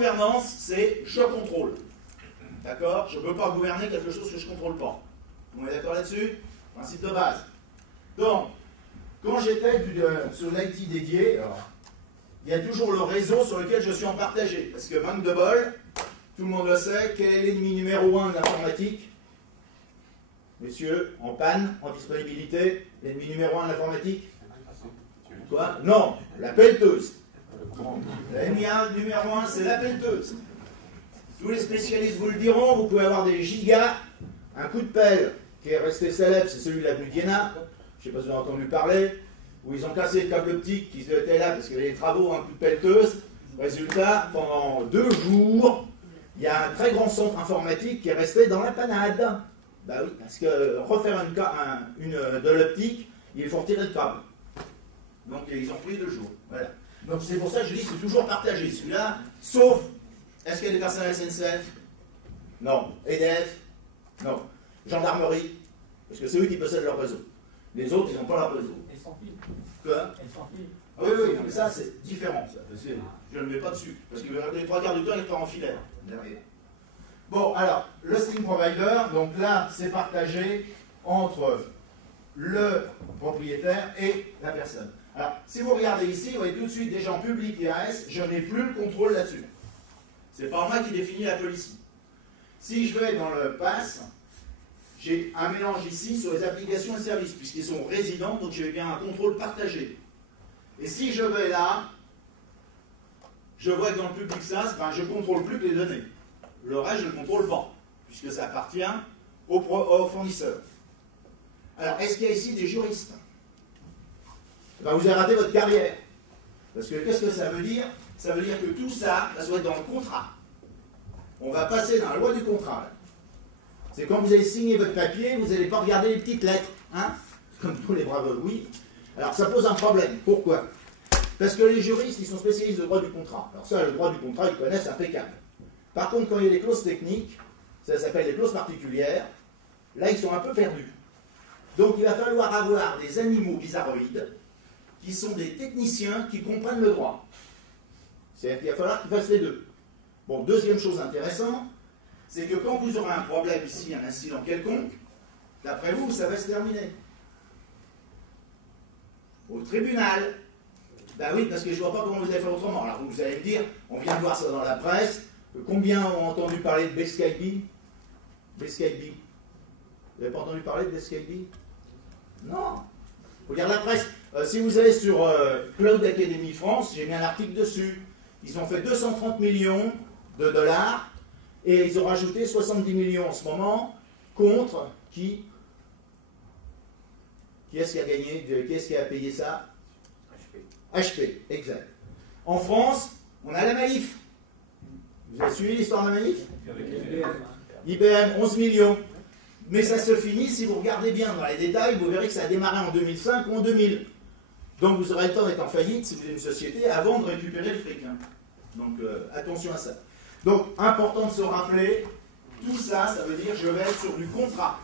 gouvernance, c'est je contrôle. D'accord? Je ne peux pas gouverner quelque chose que je ne contrôle pas. On est d'accord là-dessus? Principe de base. Donc, quand j'étais sur l'IT dédié, il y a toujours le réseau sur lequel je suis en partagé. Parce que manque de bol, tout le monde le sait, quel est l'ennemi numéro 1 de l'informatique? Messieurs, en panne, en disponibilité, l'ennemi numéro 1 de l'informatique? Quoi? Non, la pelleteuse. L'ennemi numéro 1, c'est la pelleteuse. Tous les spécialistes vous le diront, vous pouvez avoir des gigas. Un coup de pelle qui est resté célèbre, c'est celui de l'avenue d'Iéna. Je ne sais pas si vous avez entendu parler, où ils ont cassé le câble optique qui était là parce qu'il y avait des travaux, un coup de pelleteuse. Résultat, pendant 2 jours, il y a un très grand centre informatique qui est resté dans la panade. Bah oui, parce que refaire de l'optique, il faut retirer le câble. Donc ils ont pris 2 jours. Voilà. Donc c'est pour ça que je dis c'est toujours partagé. Celui-là, sauf, est-ce qu'il y a des personnes à la SNCF? Non. EDF? Non. Gendarmerie? Parce que c'est eux qui possèdent leur réseau. Les autres, ils n'ont pas leur réseau. Elles sans fil. Quoi? Elles sans fil. Ah oui, oui, mais ça c'est différent. Ça. Je ne le mets pas dessus. Parce que les 3 quarts du temps, il est en filaire derrière. Bon, alors, le hosting provider, donc là, c'est partagé entre le propriétaire et la personne. Alors, si vous regardez ici, vous voyez tout de suite des gens publics IAS, je n'ai plus le contrôle là-dessus. C'est pas moi qui définis la policy. Si je vais dans le pass, j'ai un mélange ici sur les applications et services, puisqu'ils sont résidents, donc j'ai bien un contrôle partagé. Et si je vais là, je vois que dans le public SaaS, ben, je ne contrôle plus que les données. Le reste, je ne le contrôle pas, puisque ça appartient au fournisseur. Alors, est-ce qu'il y a ici des juristes? Ben, vous avez raté votre carrière. Parce que qu'est-ce que ça veut dire? Ça veut dire que tout ça, ça doit être dans le contrat. On va passer dans la loi du contrat. C'est quand vous allez signer votre papier, vous n'allez pas regarder les petites lettres. Hein? Comme tous les braves, oui. Alors, ça pose un problème. Pourquoi? Parce que les juristes, ils sont spécialistes de droit du contrat. Alors ça, le droit du contrat, ils connaissent impeccable. Par contre, quand il y a des clauses techniques, ça s'appelle des clauses particulières, là, ils sont un peu perdus. Donc, il va falloir avoir des animaux bizarroïdes qui sont des techniciens qui comprennent le droit. C'est-à-dire qu'il va falloir qu'ils fassent les deux. Bon, deuxième chose intéressante, c'est que quand vous aurez un problème ici, un incident quelconque, d'après vous, ça va se terminer. Au tribunal. Ben oui, parce que je ne vois pas comment vous allez faire autrement. Alors vous allez me dire, on vient de voir ça dans la presse, combien ont entendu parler de Beskype? Beskype. Vous n'avez pas entendu parler de Beskype? Non. Regarde la presse. Si vous allez sur Cloud Academy France, j'ai mis un article dessus. Ils ont fait 230 millions de dollars et ils ont rajouté 70 millions en ce moment contre qui? Qui est-ce qui a gagné? Qui est-ce qui a payé ça? HP, exact. En France, on a la Maïf. Vous avez suivi l'histoire de la Maïf? IBM, 11 millions. Mais ça se finit, si vous regardez bien dans les détails, vous verrez que ça a démarré en 2005 ou en 2000. Donc vous aurez le temps d'être en faillite si vous êtes une société avant de récupérer le fric. Hein. Donc attention à ça. Donc important de se rappeler, tout ça, ça veut dire je vais être sur du contrat.